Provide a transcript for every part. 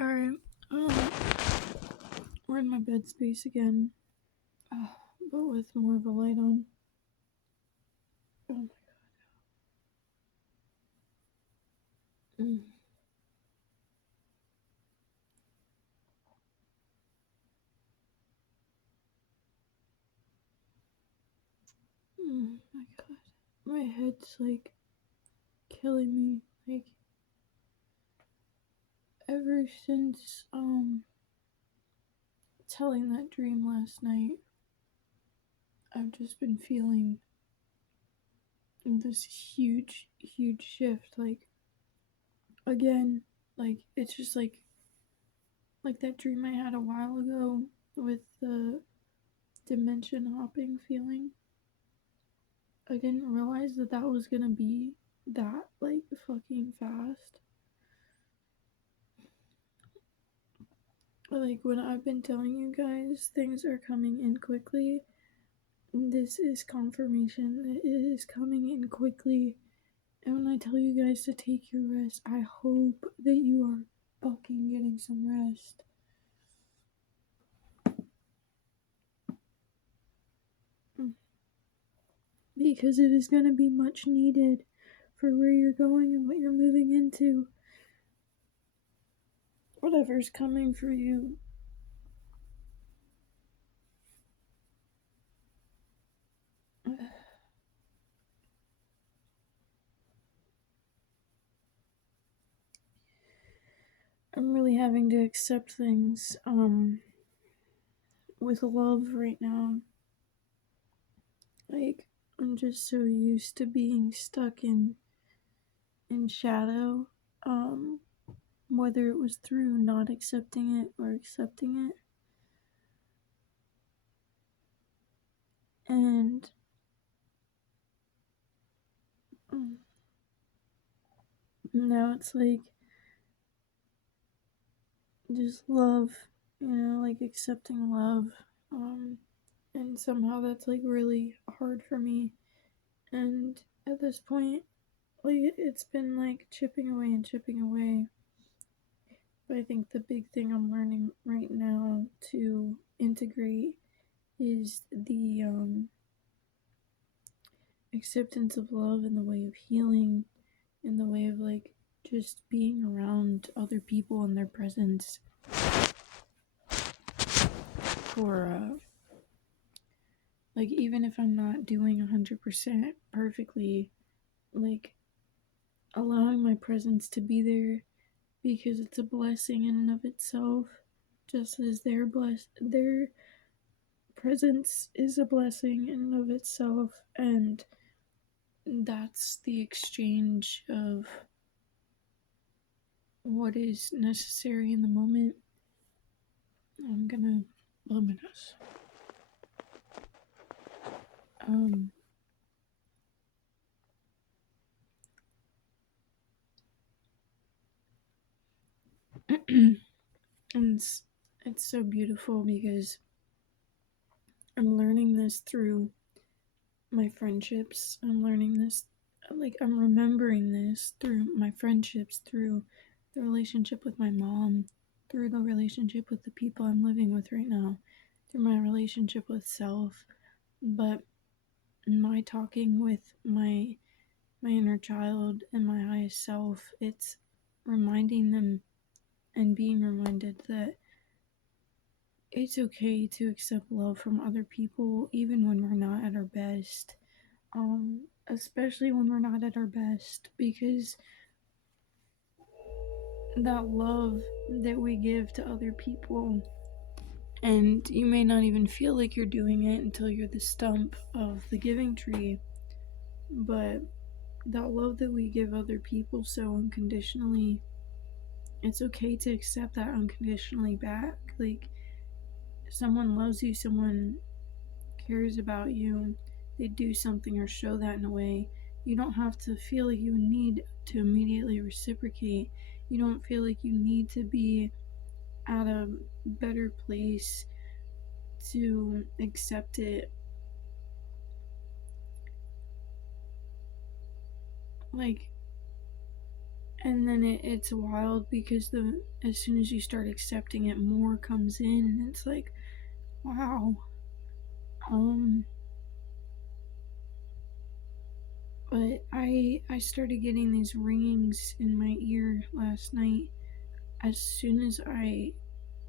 Alright, um, we're in my bed space again, but with more of a light on. Oh my god. My god. My head's like killing me. Like, ever since, telling that dream last night, I've just been feeling this huge shift. Like, again, like, it's just like that dream I had a while ago with the dimension hopping feeling. I didn't realize that that was gonna be that, like, fucking fast. Like, when I've been telling you guys things are coming in quickly, this is confirmation that it is coming in quickly. And when I tell you guys to take your rest, I hope that you are fucking getting some rest. Because it is gonna be much needed for where you're going and what you're moving into. Whatever's coming for you. I'm really having to accept things with love right now. Like, I'm just so used to being stuck in shadow, whether it was through not accepting it or accepting it. And now it's like just love, like accepting love. And somehow that's like really hard for me. And at this point, like, it's been like chipping away and chipping away. But I think the big thing I'm learning right now to integrate is the acceptance of love in the way of healing, in the way of like just being around other people and their presence for like, even if I'm not doing 100% perfectly, like, allowing my presence to be there because it's a blessing in and of itself, just as their presence is a blessing in and of itself. And that's the exchange of what is necessary in the moment. I'm gonna luminous. And it's so beautiful because I'm learning this through my friendships. I'm learning this, like, I'm remembering this through my friendships, through the relationship with my mom, through the relationship with the people I'm living with right now, through my relationship with self. But my talking with my inner child and my highest self, it's reminding them and being reminded that it's okay to accept love from other people even when we're not at our best. Especially when we're not at our best, because that love that we give to other people, and you may not even feel like you're doing it until you're the stump of the giving tree, but that love that we give other people so unconditionally, it's okay to accept that unconditionally back. Like, someone loves you, someone cares about you, they do something or show that in a way, you don't have to feel like you need to immediately reciprocate. You don't feel like you need to be at a better place to accept it. Like, And then it's wild because as soon as you start accepting it, more comes in, and it's like, wow. But I started getting these ringings in my ear last night. As soon as I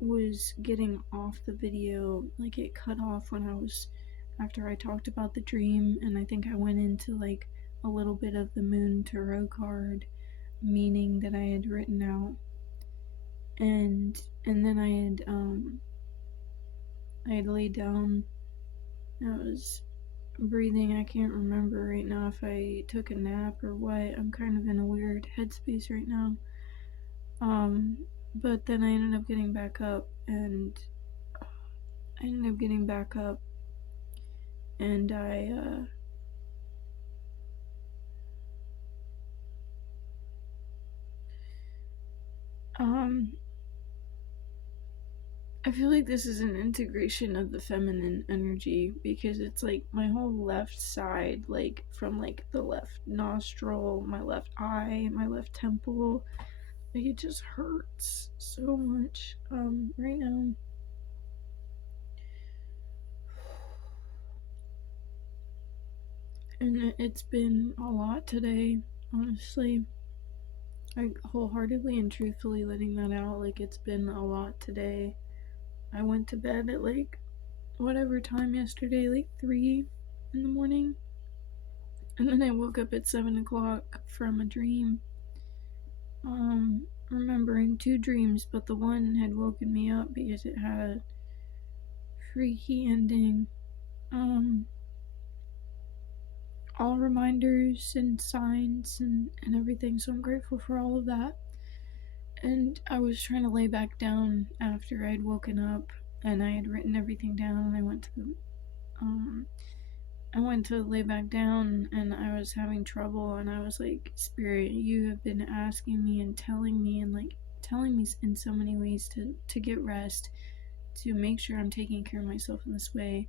was getting off the video, like it cut off when I was after I talked about the dream, and I think I went into like a little bit of the moon tarot card meaning that I had written out, and then I had laid down. I was breathing. I can't remember right now if I took a nap or what. I'm kind of in a weird headspace right now. Um, but then I ended up getting back up, and and um I feel like this is an integration of the feminine energy because it's like my whole left side, like from like the left nostril, my left eye, my left temple, like it just hurts so much right now. And it's been a lot today, honestly. I wholeheartedly and truthfully letting that out. Like, it's been a lot today. I went to bed at like whatever time yesterday, like 3 in the morning. And then I woke up at 7 o'clock from a dream. Remembering two dreams, but the one had woken me up because it had a freaky ending. Um, all reminders and signs and everything, so I'm grateful for all of that. And I was trying to lay back down after I'd woken up and I had written everything down, and I went to lay back down and I was having trouble, and I was like, Spirit, you have been asking me and telling me in so many ways to get rest, to make sure I'm taking care of myself in this way.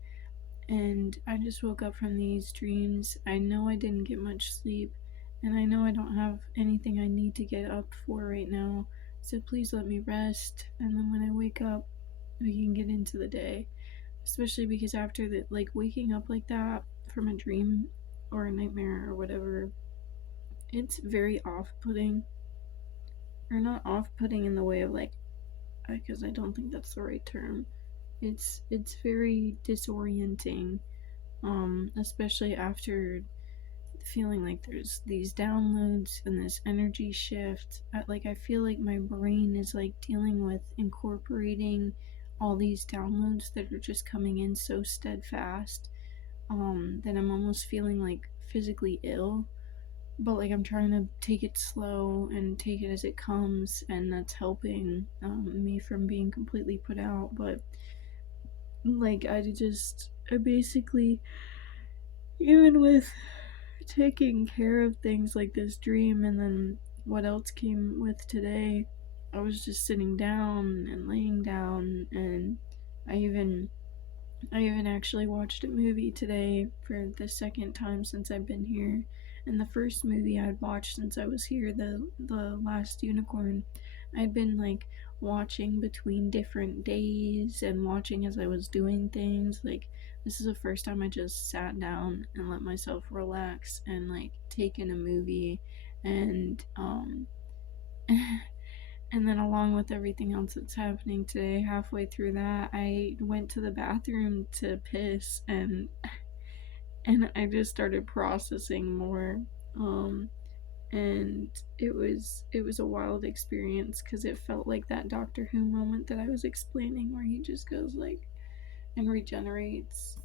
And I just woke up from these dreams. I know I didn't get much sleep, and I know I don't have anything I need to get up for right now. So please let me rest, and then when I wake up, we can get into the day. Especially because after the like waking up like that from a dream or a nightmare or whatever, it's very off-putting. Or not off-putting in the way of like, because I don't think that's the right term. It's very disorienting, especially after feeling like there's these downloads and this energy shift. I feel like my brain is like dealing with incorporating all these downloads that are just coming in so steadfast, that I'm almost feeling like physically ill. But like I'm trying to take it slow and take it as it comes, and that's helping me from being completely put out. But like I basically, even with taking care of things like this dream and then what else came with today, I was just sitting down and laying down, and I even I even actually watched a movie today for the second time since I've been here. And the first movie I'd watched since I was here, the Last Unicorn, I'd been like watching between different days and watching as I was doing things. Like, this is the first time I just sat down and let myself relax and like take in a movie, and and then along with everything else that's happening today, halfway through that, I went to the bathroom to piss, and I just started processing more. Um and it was a wild experience because it felt like that Doctor Who moment that I was explaining, where he just goes like and regenerates.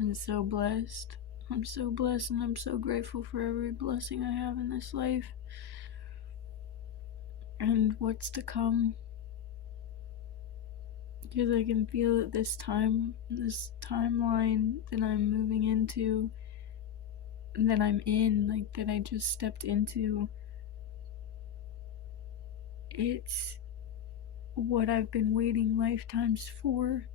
I'm so blessed. I'm so blessed, and I'm so grateful for every blessing I have in this life and what's to come. Because I can feel that this timeline that I'm moving into, that I'm in, like that I just stepped into, it's what I've been waiting lifetimes for.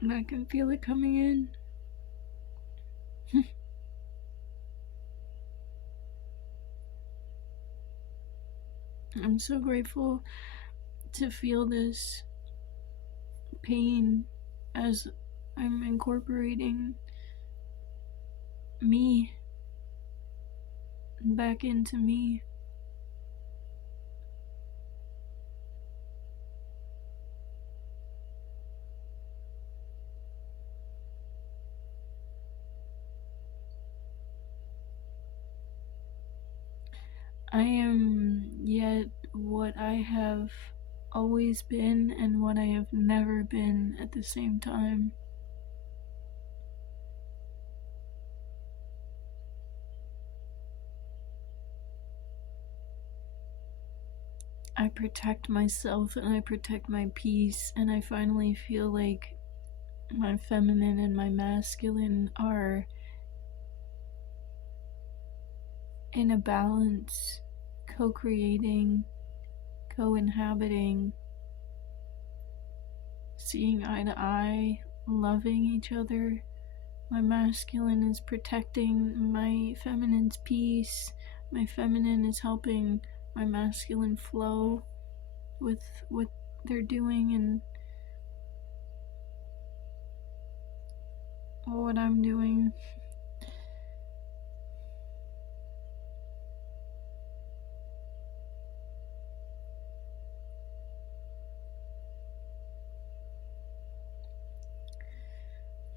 And I can feel it coming in. I'm so grateful to feel this pain as I'm incorporating me back into me. I am yet what I have always been and what I have never been at the same time. I protect myself and I protect my peace, and I finally feel like my feminine and my masculine are in a balance, co creating, co inhabiting, seeing eye to eye, loving each other. My masculine is protecting my feminine's peace. My feminine is helping my masculine flow with what they're doing and what I'm doing.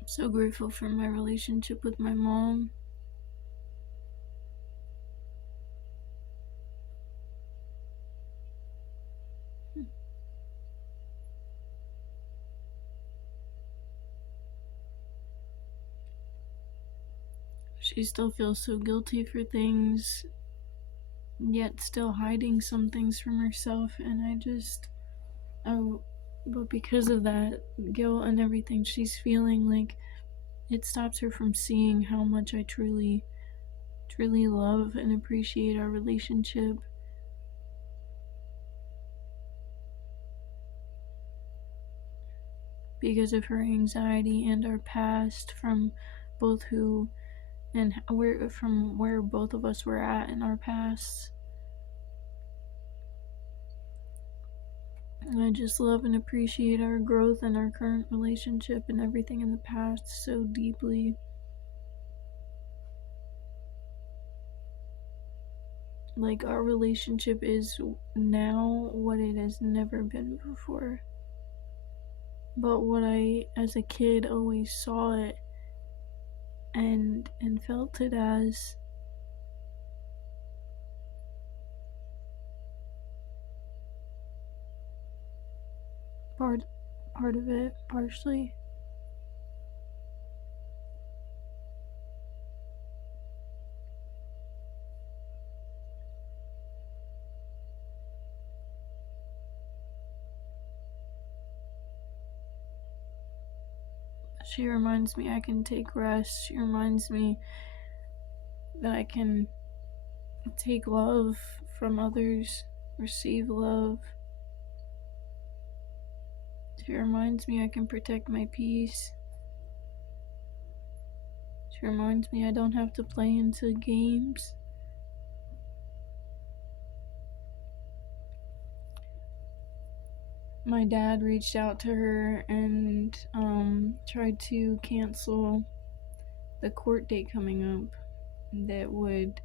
I'm so grateful for my relationship with my mom. She still feels so guilty for things, yet still hiding some things from herself, and but because of that guilt and everything she's feeling, like, it stops her from seeing how much I truly, truly love and appreciate our relationship. Because of her anxiety and our past, from both who and where both of us were at in our past. And I just love and appreciate our growth and our current relationship and everything in the past so deeply. Like, our relationship is now what it has never been before. But what I, as a kid, always saw it and felt it as part part of it, partially. She reminds me I can take rest. She reminds me that I can take love from others, receive love. She reminds me I can protect my peace. She reminds me I don't have to play into games. My dad reached out to her and tried to cancel the court date coming up that would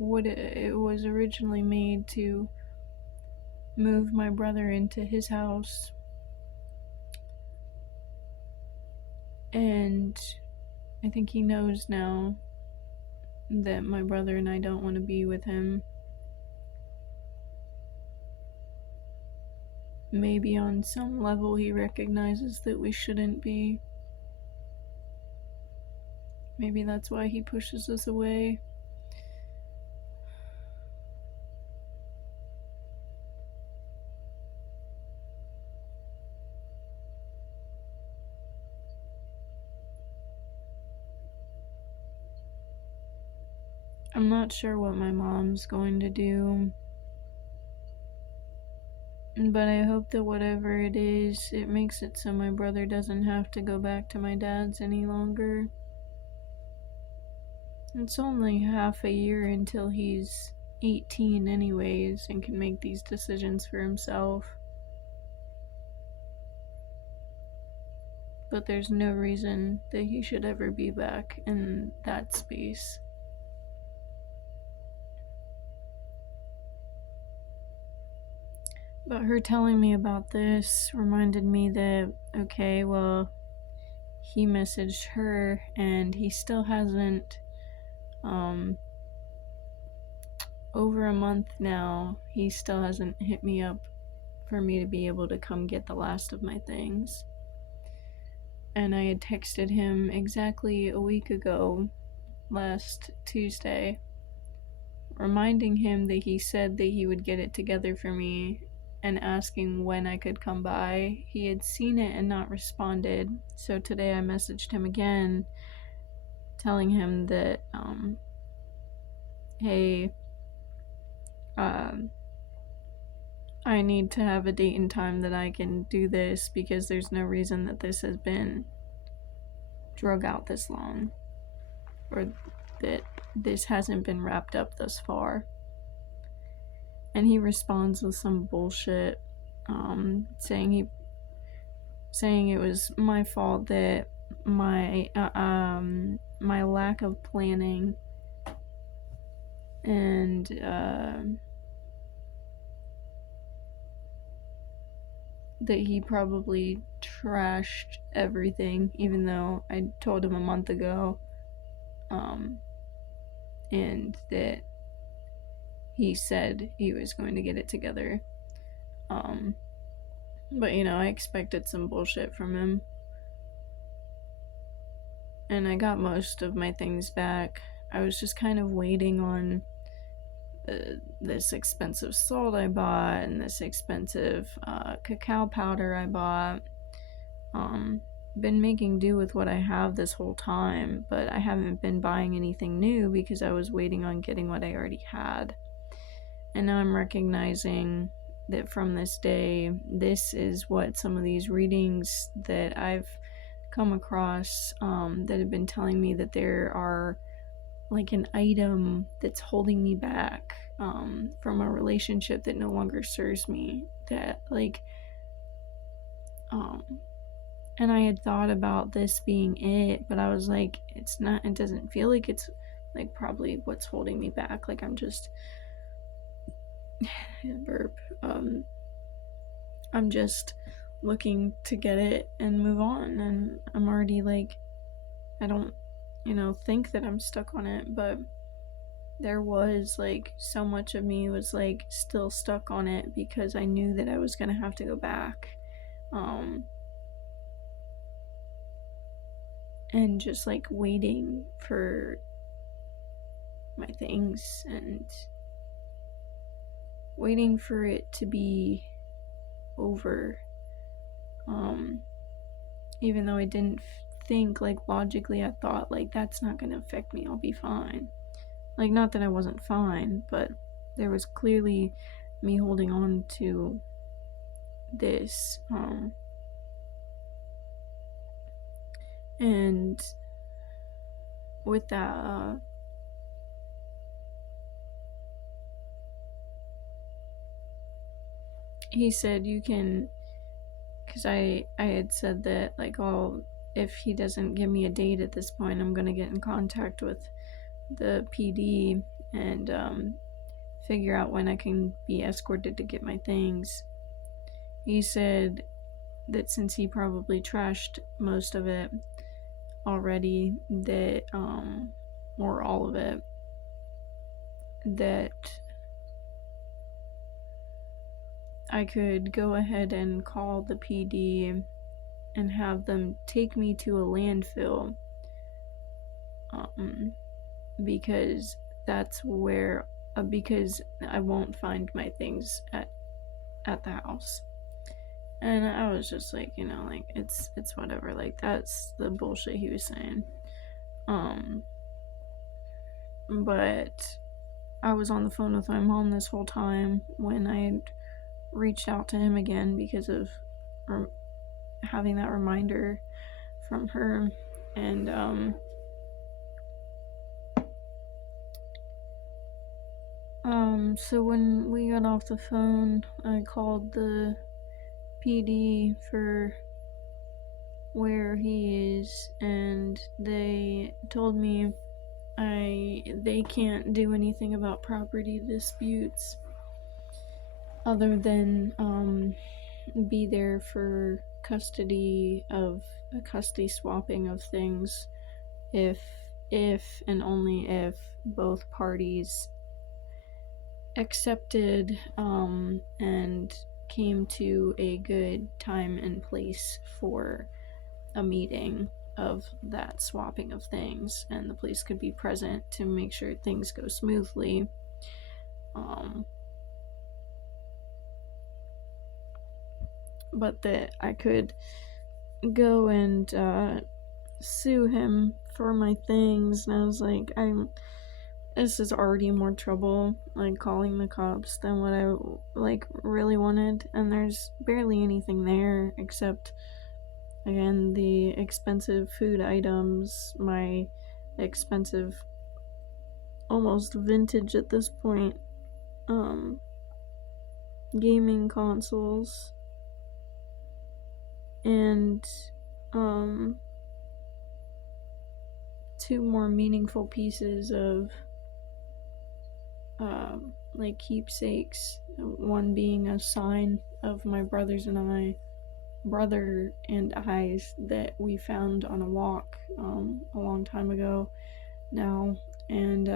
it was originally made to move my brother into his house. And I think he knows now that my brother and I don't want to be with him. Maybe on some level he recognizes that we shouldn't be. Maybe that's why he pushes us away. I'm not sure what my mom's going to do, but I hope that whatever it is, it makes it so my brother doesn't have to go back to my dad's any longer. It's only half a year until he's 18 anyways and can make these decisions for himself. But there's no reason that he should ever be back in that space. But her telling me about this reminded me that, okay, well, he messaged her and he still hasn't, over a month now, he still hasn't hit me up for me to be able to come get the last of my things. And I had texted him exactly a week ago, last Tuesday, reminding him that he said that he would get it together for me and asking when I could come by. He had seen it and not responded, so today I messaged him again, telling him that, hey, I need to have a date and time that I can do this because there's no reason that this has been drug out this long, or that this hasn't been wrapped up thus far. And he responds with some bullshit, saying it was my fault that my lack of planning and that he probably trashed everything, even though I told him a month ago, and that he said he was going to get it together. But I expected some bullshit from him. And I got most of my things back. I was just kind of waiting on this expensive salt I bought and this expensive cacao powder I bought. Been making do with what I have this whole time, but I haven't been buying anything new because I was waiting on getting what I already had. And now I'm recognizing that from this day, this is what some of these readings that I've come across that have been telling me that there are like an item that's holding me back from a relationship that no longer serves me, that and I had thought about this being it, but I was like, it doesn't feel like it's like probably what's holding me back. Like I'm just burp. I'm just looking to get it and move on, and I'm already like, I don't think that I'm stuck on it, but there was like so much of me was like still stuck on it because I knew that I was gonna have to go back, and just like waiting for my things and waiting for it to be over, even though I didn't think, like logically I thought like that's not gonna affect me, I'll be fine. Like, not that I wasn't fine, but there was clearly me holding on to this, and with that, he said you can, because I had said that, like, oh, if he doesn't give me a date at this point, I'm gonna get in contact with the PD and figure out when I can be escorted to get my things. He said that since he probably trashed most of it already, that or all of it, that I could go ahead and call the PD and have them take me to a landfill, because that's where because I won't find my things at the house. And I was just like, like it's whatever, like that's the bullshit he was saying. but I was on the phone with my mom this whole time when I had reached out to him again because of having that reminder from her. And so when we got off the phone, I called the PD for where he is, and they told me they can't do anything about property disputes other than be there for custody swapping of things if and only if both parties accepted and came to a good time and place for a meeting of that swapping of things, and the police could be present to make sure things go smoothly. But that I could go and sue him for my things, and I was like, this is already more trouble, like calling the cops, than what I like really wanted, and there's barely anything there except, again, the expensive food items, my expensive, almost vintage at this point, gaming consoles, and two more meaningful pieces of like keepsakes, one being a sign of my brother and I's that we found on a walk a long time ago now, and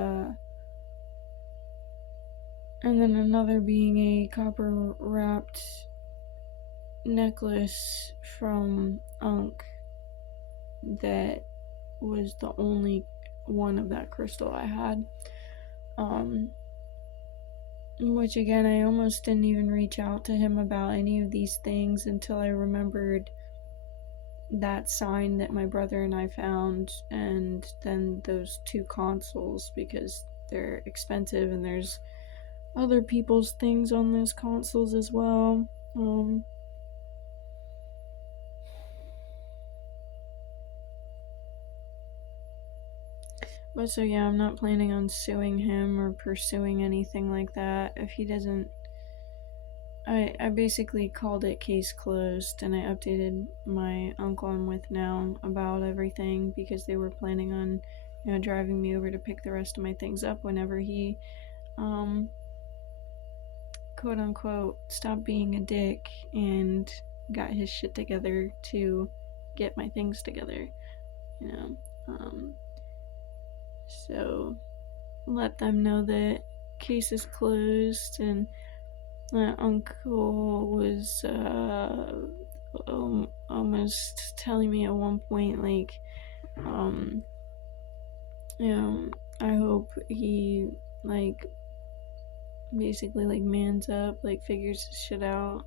then another being a copper wrapped necklace from Unc that was the only one of that crystal I had. Which again, I almost didn't even reach out to him about any of these things until I remembered that sign that my brother and I found, and then those two consoles, because they're expensive and there's other people's things on those consoles as well. But so yeah, I'm not planning on suing him or pursuing anything like that. If he doesn't, I basically called it case closed, and I updated my uncle I'm with now about everything, because they were planning on, driving me over to pick the rest of my things up whenever he, quote unquote, stopped being a dick and got his shit together to get my things together, So let them know that case is closed, and my uncle was almost telling me at one point, like, I hope he, like, basically, like, mans up, like, figures his shit out,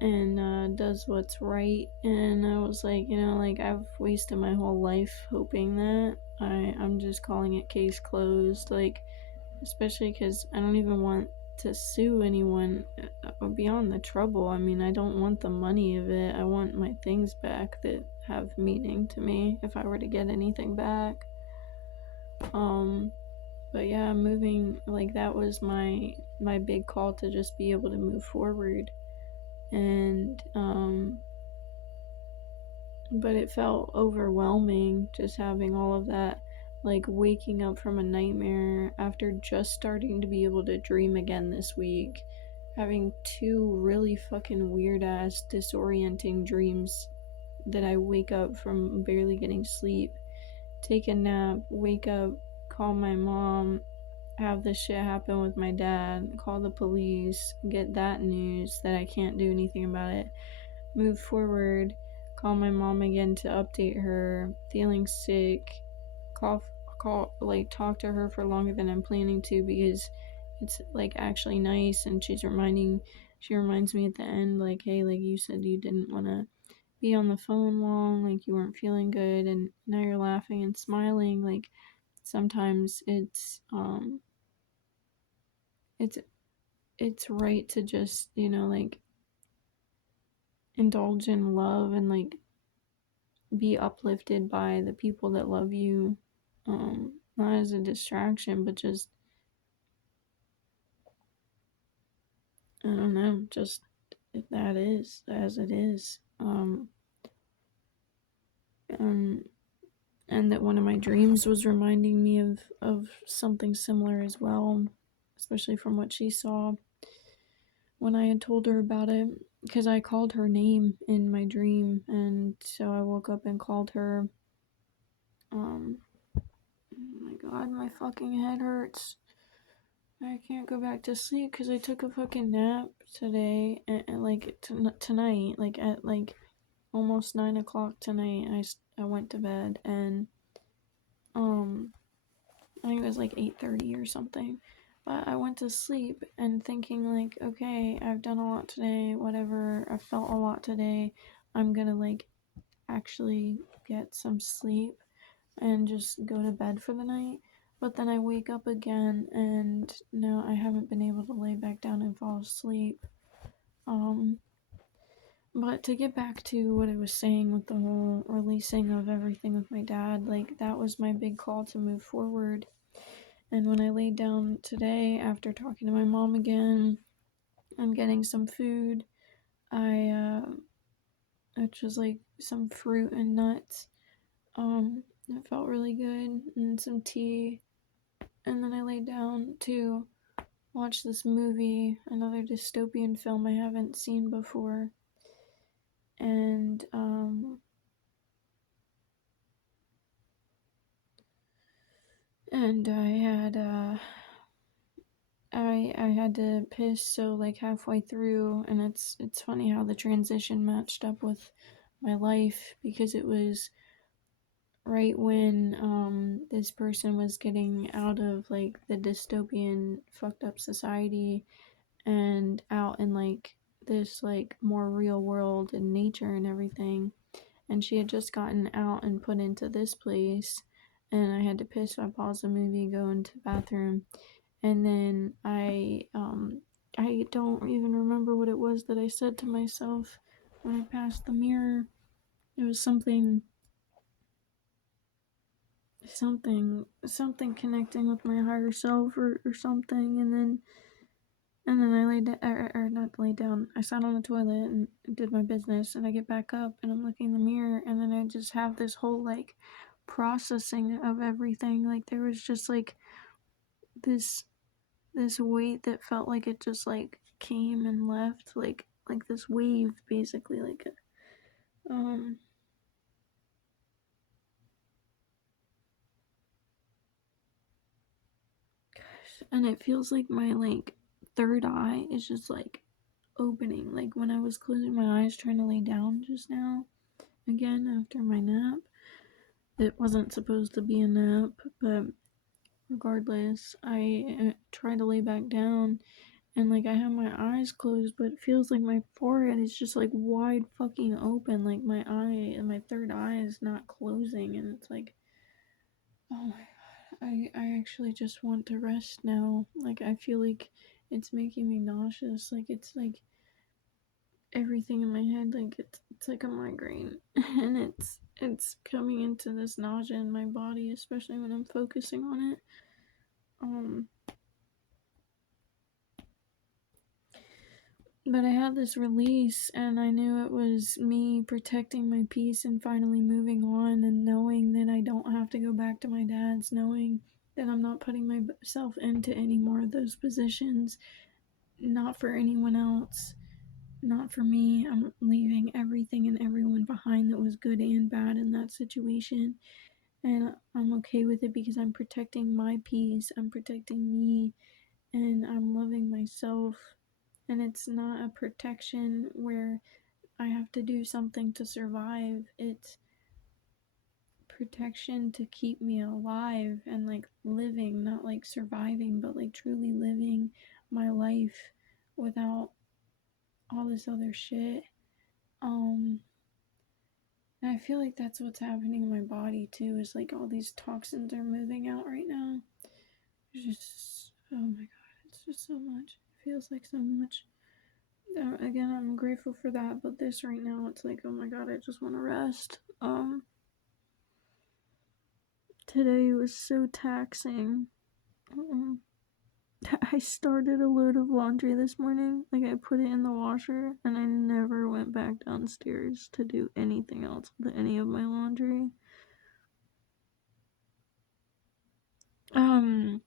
and does what's right. And I was like, like, I've wasted my whole life hoping that. I'm just calling it case closed, like, especially because I don't even want to sue anyone beyond the trouble. I mean, I don't want the money of it. I want my things back that have meaning to me if I were to get anything back. But yeah, moving, like, that was my big call, to just be able to move forward. And but it felt overwhelming just having all of that, like waking up from a nightmare after just starting to be able to dream again this week, having two really fucking weird ass disorienting dreams that I wake up from barely getting sleep, take a nap, wake up, call my mom, have this shit happen with my dad, call the police, get that news that I can't do anything about it, move forward, call my mom again to update her, feeling sick, talk to her for longer than I'm planning to, because it's, like, actually nice, and she reminds me at the end, like, hey, like, you said you didn't want to be on the phone long, like you weren't feeling good, and now you're laughing and smiling. Like sometimes it's it's right to just, like indulge in love and like be uplifted by the people that love you. Not as a distraction, but just, I don't know, just that is as it is. Um, and that one of my dreams was reminding me of something similar as well, especially from what she saw when I had told her about it, because I called her name in my dream, and so I woke up and called her. Oh my god, my fucking head hurts. I can't go back to sleep because I took a fucking nap today, and like tonight, like at like almost 9 o'clock tonight, I went to bed, and um I think it was like 8:30 or something. But I went to sleep and thinking like, okay, I've done a lot today, whatever. I felt a lot today. I'm gonna like actually get some sleep and just go to bed for the night. But then I wake up again and now I haven't been able to lay back down and fall asleep. Um but to get back to what I was saying with the whole releasing of everything with my dad, like that was my big call to move forward. And when I laid down today after talking to my mom again and getting some food, which was like some fruit and nuts, it felt really good, and some tea. And then I laid down to watch this movie, another dystopian film I haven't seen before. And I had I had to piss, so like halfway through, and it's funny how the transition matched up with my life, because it was right when this person was getting out of like the dystopian fucked up society and out in like this like more real world and nature and everything, and she had just gotten out and put into this place, and I had to piss, so I paused the movie, go into the bathroom, and then I don't even remember what it was that I said to myself when I passed the mirror. It was something connecting with my higher self, or something, and then I laid down, or not laid down, I sat on the toilet and did my business, and I get back up and I'm looking in the mirror, and then I just have this whole like processing of everything. Like there was just like this this weight that felt like it just like came and left, like this wave basically, like um and it feels like my like third eye is just like opening, like when I was closing my eyes trying to lay down just now again after my nap. It wasn't supposed to be a nap, but regardless, I tried to lay back down, and like I have my eyes closed, but it feels like my forehead is just like wide fucking open, like my eye and my third eye is not closing, and it's like, oh my god, I actually just want to rest now. Like I feel like it's making me nauseous. Like it's like everything in my head, like it's like a migraine, and it's coming into this nausea in my body, especially when I'm focusing on it. Um, but I had this release, and I knew it was me protecting my peace and finally moving on, and knowing that I don't have to go back to my dad's, knowing that I'm not putting myself into any more of those positions, not for anyone else, not for me. I'm leaving everything and everyone behind that was good and bad in that situation. And I'm okay with it because I'm protecting my peace, I'm protecting me, and I'm loving myself. And it's not a protection where I have to do something to survive. It's protection to keep me alive and like living, not like surviving, but like truly living my life without all this other shit. Um And I feel like that's what's happening in my body too, is like all these toxins are moving out right now. It's just, oh my god, it's just so much. It feels like so much. Again, I'm grateful for that, but this right now, it's like, oh my god, I just want to rest. Today was so taxing. Um, I started a load of laundry this morning. Like, I put it in the washer, and I never went back downstairs to do anything else with any of my laundry. Um,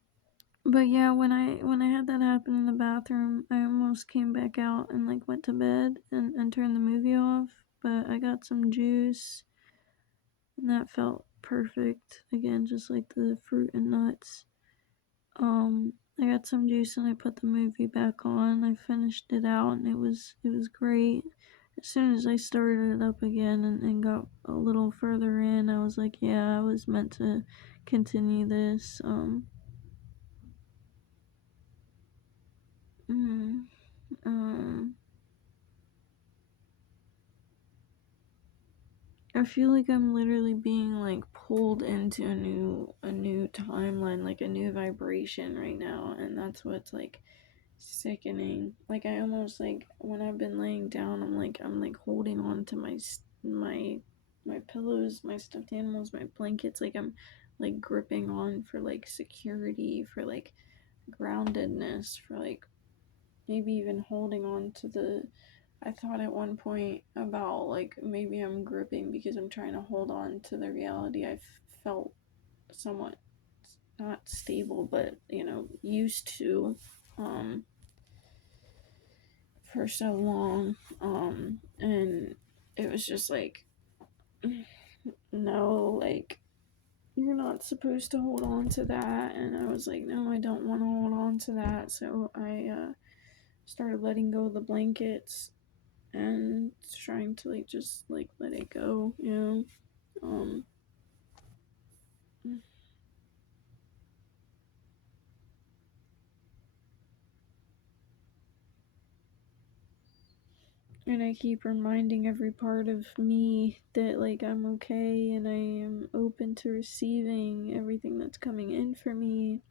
but yeah, when I had that happen in the bathroom, I almost came back out and like went to bed and turned the movie off. But I got some juice, and that felt perfect. Again, just like the fruit and nuts. I got some juice and I put the movie back on. I finished it out and it was great. As soon as I started it up again and got a little further in, I was like, yeah, I was meant to continue this. Mm, um, I feel like I'm literally being like pulled into a new timeline, like a new vibration right now, and that's what's like sickening. Like I almost like when I've been laying down, I'm like holding on to my pillows, my stuffed animals, my blankets. Like I'm like gripping on for like security, for like groundedness, for like maybe even holding on to the. I thought at one point about like maybe I'm gripping because I'm trying to hold on to the reality I felt somewhat not stable, but used to. Um, for so long. And it was just like, no, like, you're not supposed to hold on to that. And I was like, no, I don't want to hold on to that. So I started letting go of the blankets and trying to, like, just, like, let it go. Um, and I keep reminding every part of me that, like, I'm okay and I am open to receiving everything that's coming in for me,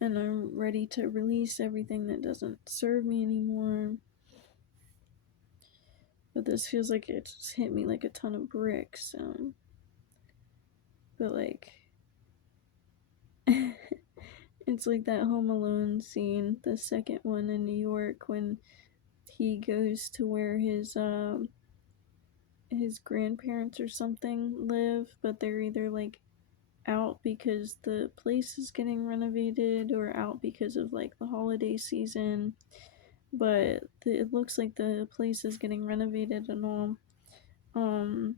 and I'm ready to release everything that doesn't serve me anymore. But this feels like it just hit me like a ton of bricks. But like, it's like that Home Alone scene, the second one in New York, when he goes to where his grandparents or something live, but they're either like out because the place is getting renovated or out because of like the holiday season, but it looks like the place is getting renovated and all. Um,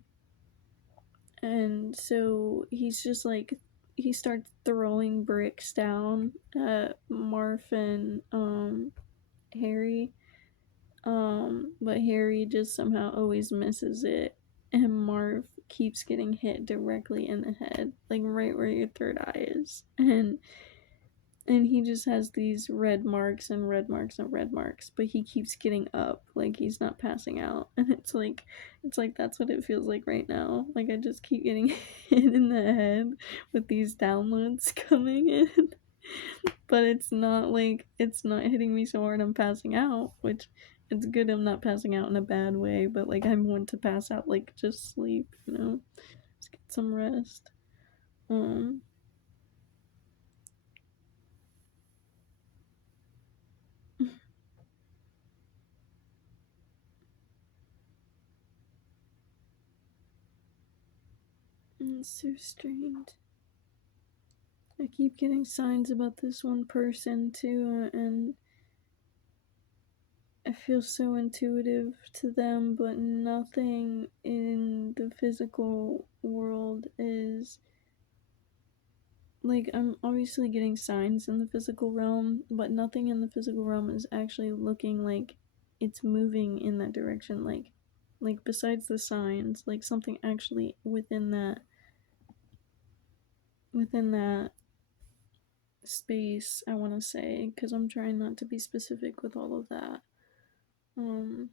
and so he's just like, he starts throwing bricks down at Marv and Harry. But Harry just somehow always misses it, and Marv keeps getting hit directly in the head, like right where your third eye is, and he just has these red marks and red marks and red marks, but he keeps getting up, like he's not passing out. And it's like that's what it feels like right now. Like I just keep getting hit in the head with these downloads coming in. But it's not hitting me so hard I'm passing out, which it's good I'm not passing out in a bad way, but like I want to pass out, like just sleep. Just get some rest. um it's so strange. I keep getting signs about this one person too, and I feel so intuitive to them, but nothing in the physical world is like, I'm obviously getting signs in the physical realm, but nothing in the physical realm is actually looking like it's moving in that direction. Like besides the signs, like something actually within that space, I want to say, because I'm trying not to be specific with all of that. Um,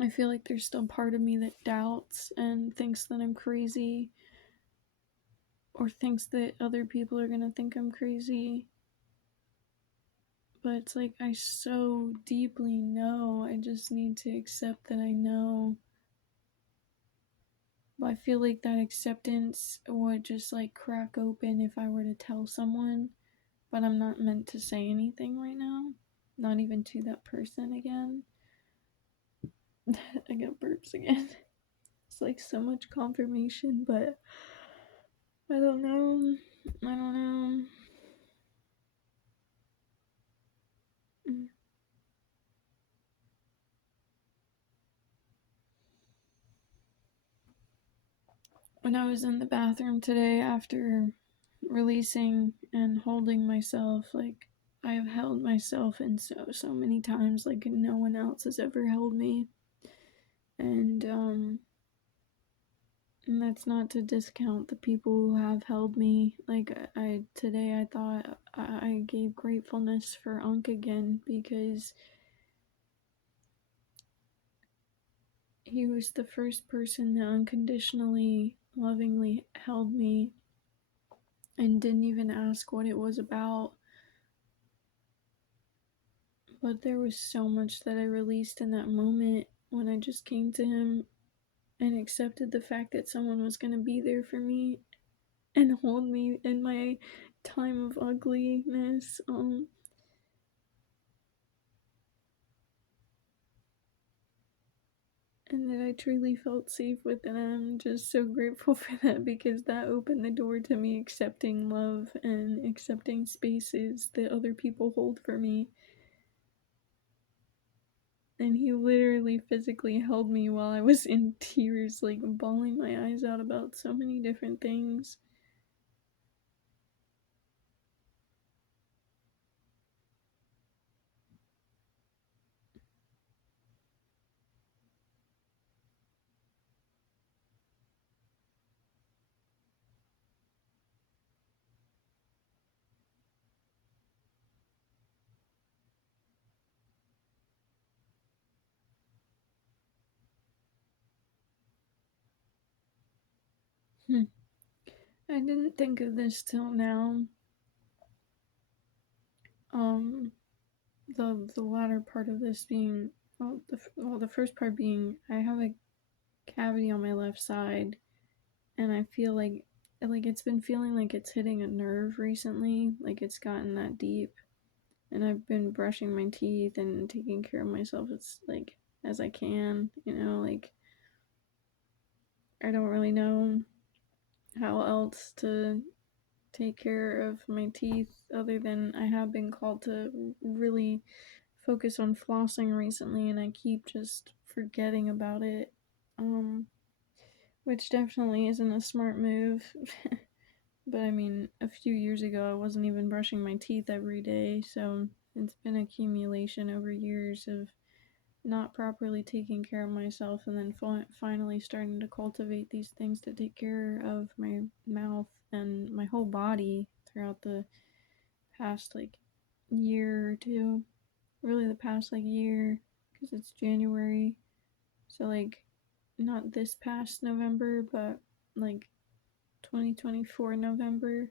I feel like there's still part of me that doubts and thinks that I'm crazy, or thinks that other people are gonna think I'm crazy. But it's like I so deeply know. I just need to accept that I know. But I feel like that acceptance would just like crack open if I were to tell someone. But I'm not meant to say anything right now. Not even to that person again. I got burps again. It's like so much confirmation, but I don't know. I don't know. When I was in the bathroom today after releasing and holding myself, like I have held myself in so many times like no one else has ever held me. And and that's not to discount the people who have held me. Like I today I thought I gave gratefulness for Unc again because he was the first person that unconditionally, lovingly held me and didn't even ask what it was about. But there was so much that I released in that moment when I just came to him and accepted the fact that someone was going to be there for me and hold me in my time of ugliness. And that I truly felt safe with it. I'm just so grateful for that because that opened the door to me accepting love and accepting spaces that other people hold for me. And he literally physically held me while I was in tears, like bawling my eyes out about so many different things. Hmm. I didn't think of this till now. Um, the latter part of this being, the first part being, I have a cavity on my left side, and I feel like it's been feeling like it's hitting a nerve recently, like it's gotten that deep. And I've been brushing my teeth and taking care of myself as like as I can, like I don't really know how else to take care of my teeth other than I have been called to really focus on flossing recently and I keep just forgetting about it. Um which definitely isn't a smart move. But I mean, a few years ago I wasn't even brushing my teeth every day, so it's been accumulation over years of not properly taking care of myself and then finally starting to cultivate these things to take care of my mouth and my whole body throughout the past like year or two, really the past like year, because it's January, so like not this past November but like 2024 November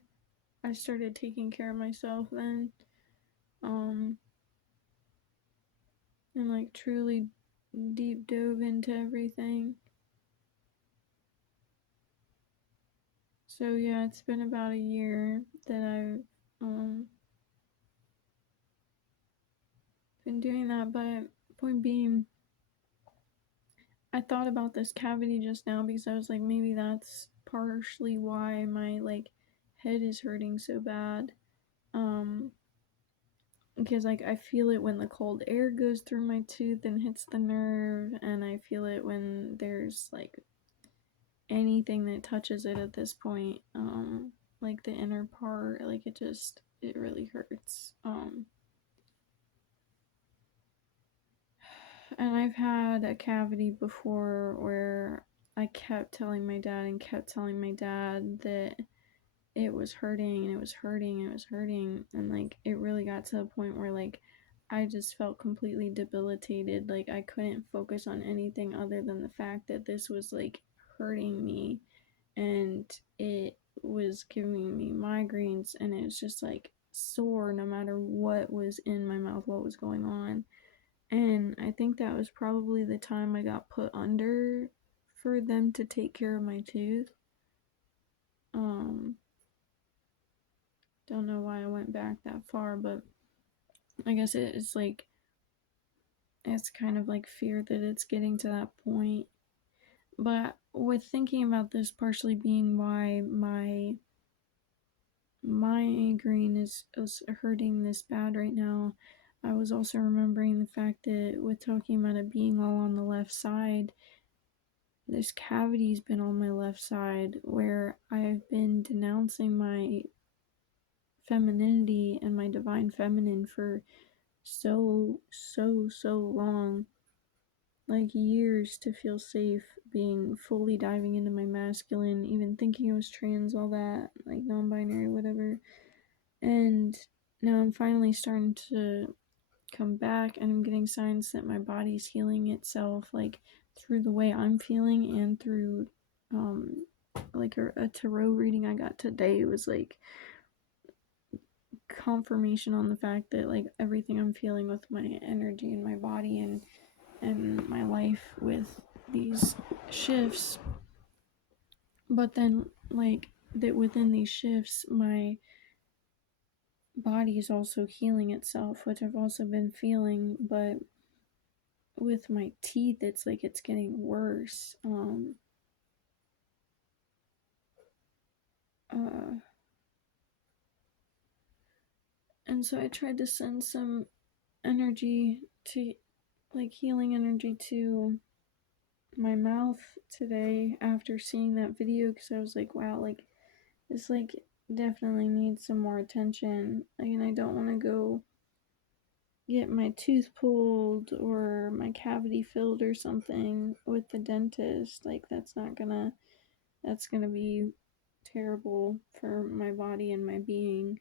I started taking care of myself then, um and like truly deep dove into everything. So yeah, it's been about a year that I've been doing that. But point being, I thought about this cavity just now because I was like, maybe that's partially why my like head is hurting so bad. Because like I feel it when the cold air goes through my tooth and hits the nerve, and I feel it when there's like anything that touches it at this point. Like the inner part, like it really hurts. And I've had a cavity before where I kept telling my dad and kept telling my dad that it was hurting and it was hurting and it was hurting, and like it really got to the point where like I just felt completely debilitated. Like I couldn't focus on anything other than the fact that this was like hurting me, and it was giving me migraines, and it was just like sore no matter what was in my mouth, what was going on. And I think that was probably the time I got put under for them to take care of my tooth. Um, don't know why I went back that far, but I guess it's like it's kind of like fear that it's getting to that point. But with thinking about this partially being why my migraine is hurting this bad right now, I was also remembering the fact that with talking about it being all on the left side, this cavity's been on my left side where I've been denouncing my femininity and my divine feminine for so long, like years, to feel safe being fully diving into my masculine, even thinking I was trans, all that, like non-binary, whatever. And now I'm finally starting to come back, and I'm getting signs that my body's healing itself, like through the way I'm feeling and through um like a tarot reading I got today. It was like confirmation on the fact that like everything I'm feeling with my energy and my body and my life with these shifts, but then like that within these shifts my body is also healing itself, which I've also been feeling. But with my teeth, it's like it's getting worse. Uh and so I tried to send some energy to, like, healing energy to my mouth today after seeing that video, because I was like, wow, like this like definitely needs some more attention. Like, and I don't want to go get my tooth pulled or my cavity filled or something with the dentist. Like that's gonna be terrible for my body and my being.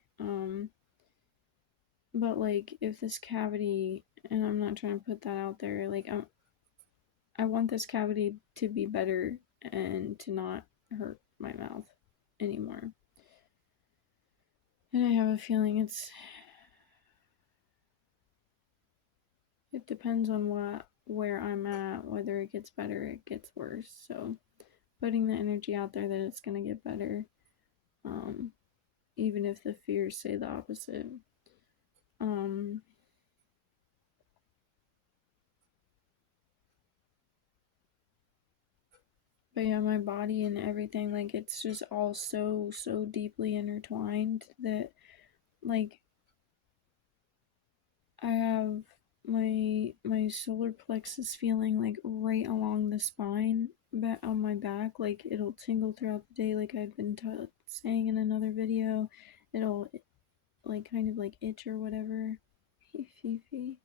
But like if this cavity, and I'm not trying to put that out there, like I want this cavity to be better and to not hurt my mouth anymore. And I have a feeling it depends on where I'm at, whether it gets better or it gets worse. So putting the energy out there that it's gonna get better, um, even if the fears say the opposite. Um, but yeah, my body and everything, like it's just all so deeply intertwined that like I have my solar plexus feeling like right along the spine, but on my back, like it'll tingle throughout the day, like I've been saying in another video. It'll like kind of like itch or whatever. Fifi.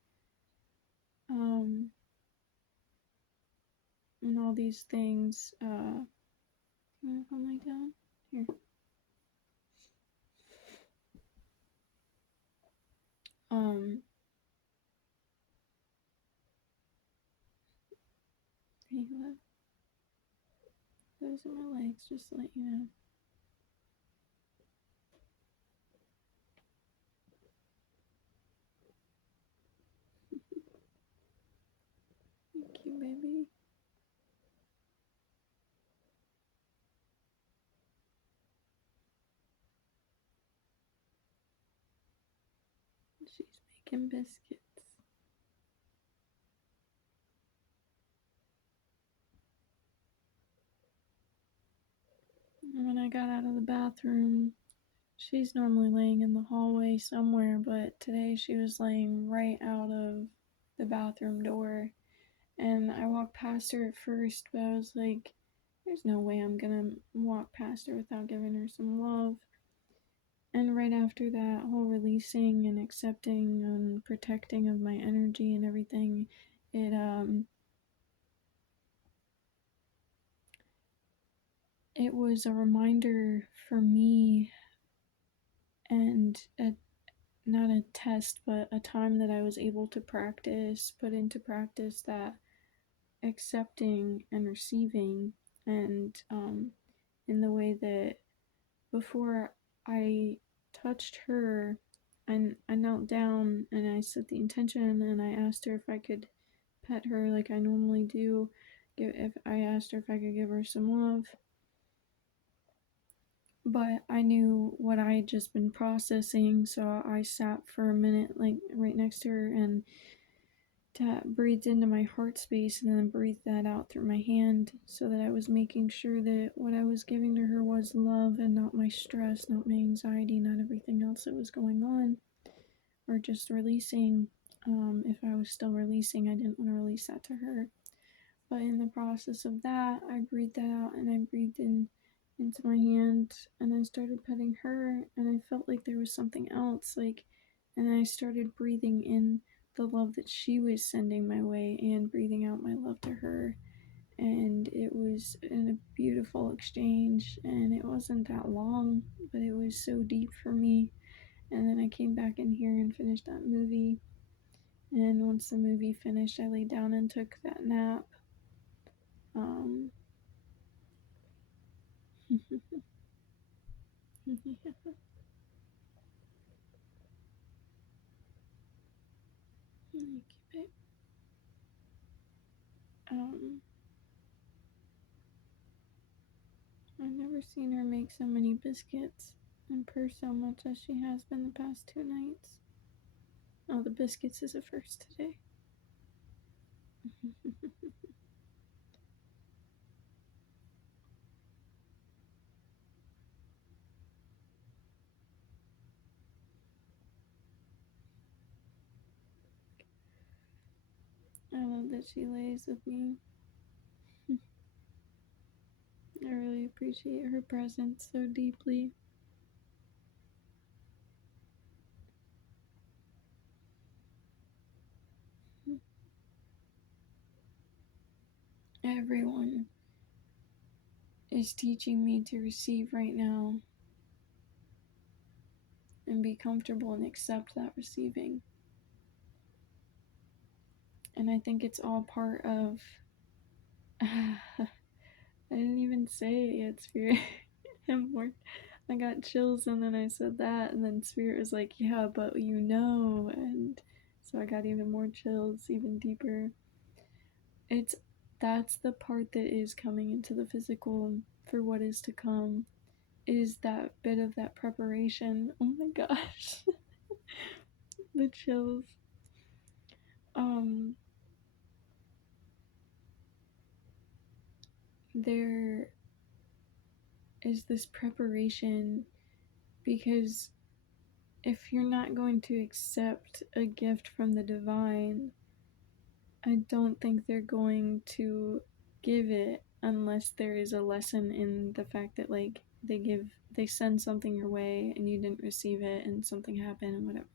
Um, and all these things. Can I calm my down? Here. Um, hey, look, those are my legs, just to let you know. Thank you, baby. She's making biscuits. And when I got out of the bathroom, she's normally laying in the hallway somewhere, but today she was laying right out of the bathroom door. And I walked past her at first, but I was like, there's no way I'm gonna walk past her without giving her some love. And right after that whole releasing and accepting and protecting of my energy and everything, it it was a reminder for me, and not a test, but a time that I was able to put into practice that accepting and receiving, and in the way that before I touched her, I knelt down and I set the intention and I asked her if I could pet her like I normally do. If I asked her if I could give her some love, but I knew what I had just been processing, so I sat for a minute, like right next to her, and breathed into my heart space and then breathed that out through my hand so that I was making sure that what I was giving to her was love and not my stress, not my anxiety, not everything else that was going on, or just releasing. If I was still releasing, I didn't want to release that to her. But in the process of that, I breathed that out and I breathed in into my hand and I started petting her and I felt like there was something else, like, and I started breathing in the love that she was sending my way and breathing out my love to her. And it was in a beautiful exchange and it wasn't that long, but it was so deep for me. And then I came back in here and finished that movie. And once the movie finished, I laid down and took that nap. Um, yeah, thank you, babe. Um, I've never seen her make so many biscuits and purr so much as she has been the past 2 nights. Oh, the biscuits is a first today. I love that she lays with me. I really appreciate her presence so deeply. Everyone is teaching me to receive right now and be comfortable and accept that receiving. And I think it's all part of. I didn't even say it yet, Spirit. I'm more. I got chills and then I said that, and then Spirit was like, yeah, but you know. And so I got even more chills, even deeper. It's That's the part that is coming into the physical for what is to come, is that bit of that preparation. Oh my gosh. The chills. Um, there is this preparation because if you're not going to accept a gift from the divine, I don't think they're going to give it unless there is a lesson in the fact that, like, they send something your way and you didn't receive it and something happened and whatever.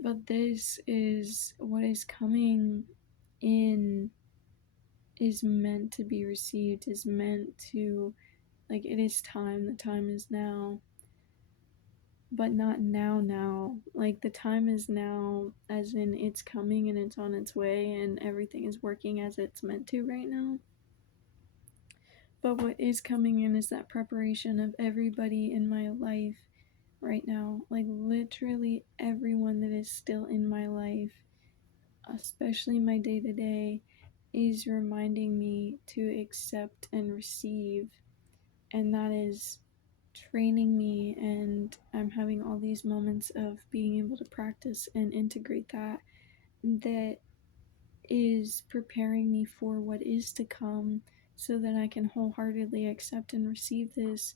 But this is what is coming in, is meant to be received, is meant to, like, it is time, the time is now, but not now. Like, the time is now, as in it's coming and it's on its way and everything is working as it's meant to right now. But what is coming in is that preparation of everybody in my life right now. Like, literally everyone that is still in my life, especially my day to day, is reminding me to accept and receive. And that is training me, and I'm having all these moments of being able to practice and integrate that, that is preparing me for what is to come so that I can wholeheartedly accept and receive this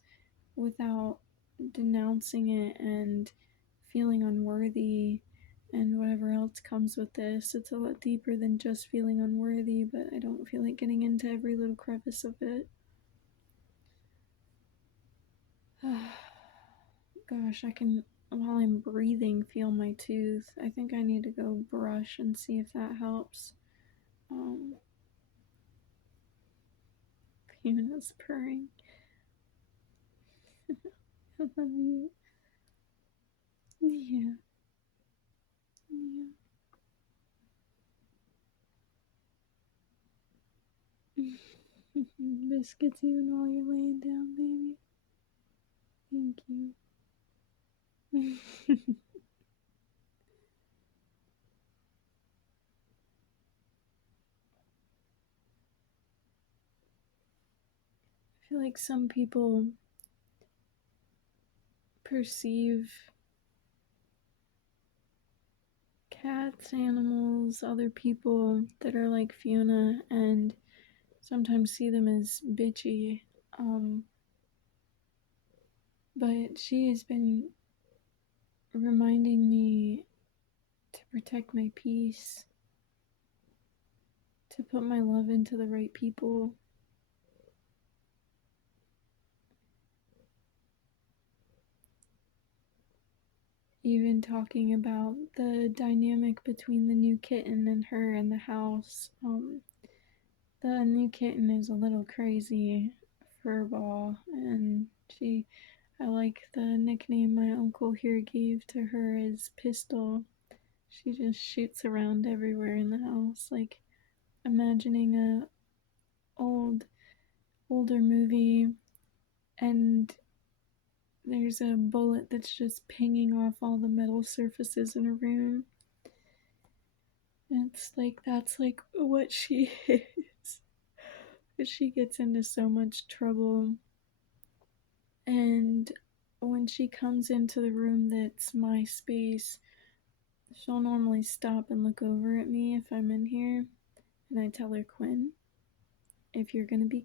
without denouncing it and feeling unworthy and whatever else comes with this. It's a lot deeper than just feeling unworthy, but I don't feel like getting into every little crevice of it. Gosh, I can, while I'm breathing, feel my tooth. I think I need to go brush and see if that helps. Um, Fiona purring. I love you. Yeah. Yeah. Biscuits even while you're laying down, baby. Thank you. I feel like some people perceive cats, animals, other people that are like Fiona, and sometimes see them as bitchy. Um, but she has been reminding me to protect my peace, to put my love into the right people. Even talking about the dynamic between the new kitten and her in the house. The new kitten is a little crazy furball, and I like the nickname my uncle here gave to her is Pistol. She just shoots around everywhere in the house, like imagining a older movie, and there's a bullet that's just pinging off all the metal surfaces in a room. And it's like that's like what she is. But she gets into so much trouble. And when she comes into the room that's my space, she'll normally stop and look over at me if I'm in here. And I tell her, Quinn, if you're going to be